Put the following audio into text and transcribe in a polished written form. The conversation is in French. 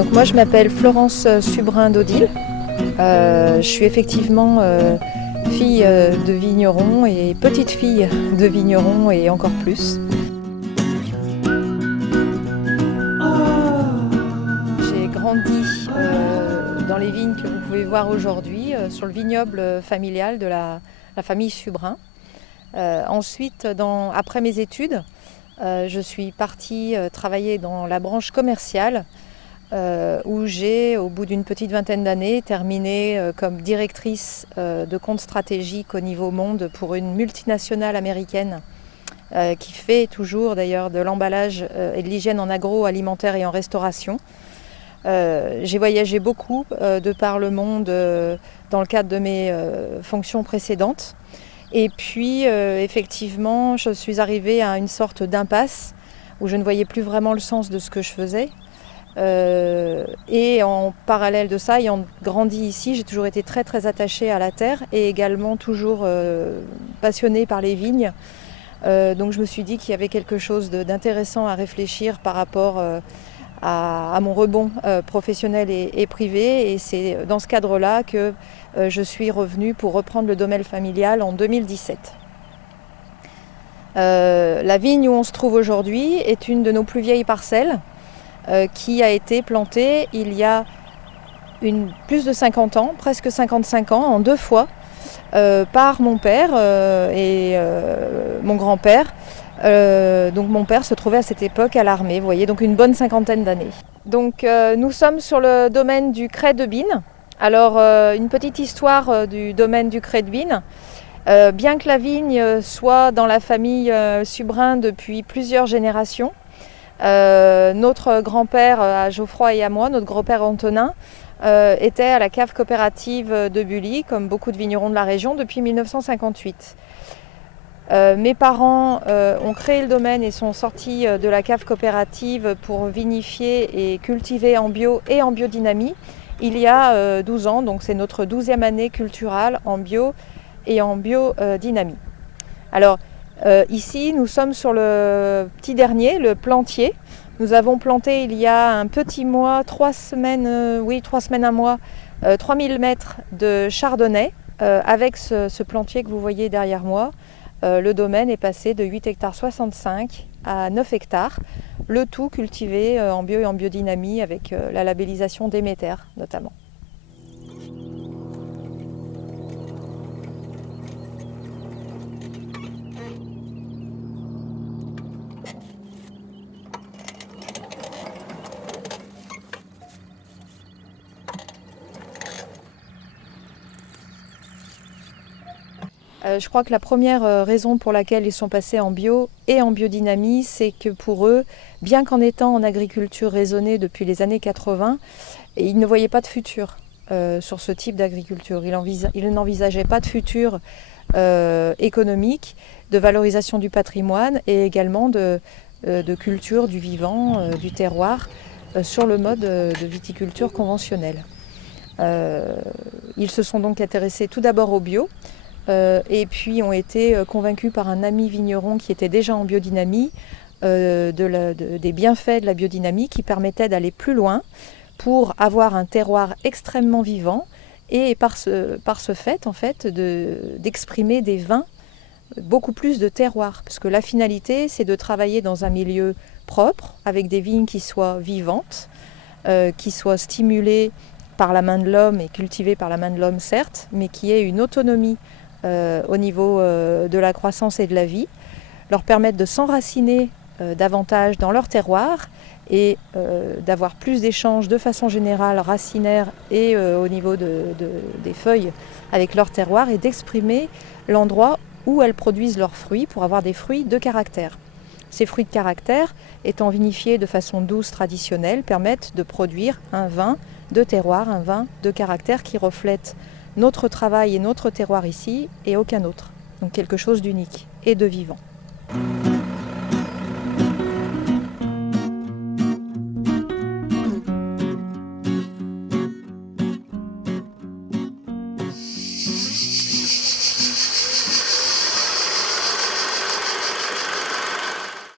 Donc moi je m'appelle Florence Subrin-Dodil. Je suis effectivement fille de vigneron et petite fille de vigneron et encore plus. J'ai grandi dans les vignes que vous pouvez voir aujourd'hui, sur le vignoble familial de la famille Subrin. Ensuite, après mes études, je suis partie travailler dans la branche commerciale où j'ai, au bout d'une petite vingtaine d'années, terminé comme directrice de compte stratégique au niveau monde pour une multinationale américaine qui fait toujours d'ailleurs de l'emballage et de l'hygiène en agroalimentaire et en restauration. J'ai voyagé beaucoup de par le monde dans le cadre de mes fonctions précédentes. Et puis effectivement, je suis arrivée à une sorte d'impasse où je ne voyais plus vraiment le sens de ce que je faisais. Et en parallèle de ça, ayant grandi ici, j'ai toujours été très très attachée à la terre et également toujours passionnée par les vignes. Donc je me suis dit qu'il y avait quelque chose d'intéressant à réfléchir par rapport à mon rebond professionnel et privé. Et c'est dans ce cadre-là que je suis revenue pour reprendre le domaine familial en 2017. La vigne où on se trouve aujourd'hui est une de nos plus vieilles parcelles qui a été plantée il y a plus de 50 ans, presque 55 ans, en 2 fois, par mon père et mon grand-père. Donc mon père se trouvait à cette époque à l'armée, vous voyez, donc une bonne 50aine d'années. Donc nous sommes sur le domaine du Crais de Bine. Alors une petite histoire du domaine du Crais de Bine. Bien que la vigne soit dans la famille Subrin depuis plusieurs générations, notre grand-père à Geoffroy et à moi, notre grand-père Antonin, était à la cave coopérative de Bully, comme beaucoup de vignerons de la région, depuis 1958. Mes parents ont créé le domaine et sont sortis de la cave coopérative pour vinifier et cultiver en bio et en biodynamie il y a 12 ans, donc c'est notre 12e année culturale en bio et en biodynamie. Alors ici nous sommes sur le petit dernier, le plantier. Nous avons planté il y a un petit mois, 3 semaines, un mois, 3000 mètres de chardonnay avec ce plantier que vous voyez derrière moi. Le domaine est passé de 8 hectares 65 à 9 hectares, le tout cultivé en bio et en biodynamie avec la labellisation Déméter notamment. Je crois que la première raison pour laquelle ils sont passés en bio et en biodynamie, c'est que pour eux, bien qu'en étant en agriculture raisonnée depuis les années 80, ils ne voyaient pas de futur sur ce type d'agriculture. Ils n'envisageaient pas de futur économique, de valorisation du patrimoine et également de culture du vivant, du terroir, sur le mode de viticulture conventionnelle. Ils se sont donc intéressés tout d'abord au bio, et puis ont été convaincus par un ami vigneron qui était déjà en biodynamie des bienfaits de la biodynamie qui permettaient d'aller plus loin pour avoir un terroir extrêmement vivant et par ce fait, en fait d'exprimer des vins beaucoup plus de terroir. Parce que la finalité, c'est de travailler dans un milieu propre avec des vignes qui soient vivantes, qui soient stimulées par la main de l'homme et cultivées par la main de l'homme certes, mais qui aient une autonomie au niveau de la croissance et de la vie, leur permettre de s'enraciner davantage dans leur terroir et d'avoir plus d'échanges de façon générale racinaire et au niveau des feuilles avec leur terroir et d'exprimer l'endroit où elles produisent leurs fruits pour avoir des fruits de caractère. Ces fruits de caractère, étant vinifiés de façon douce traditionnelle, permettent de produire un vin de terroir, un vin de caractère qui reflète notre travail et notre terroir ici et aucun autre. Donc quelque chose d'unique et de vivant.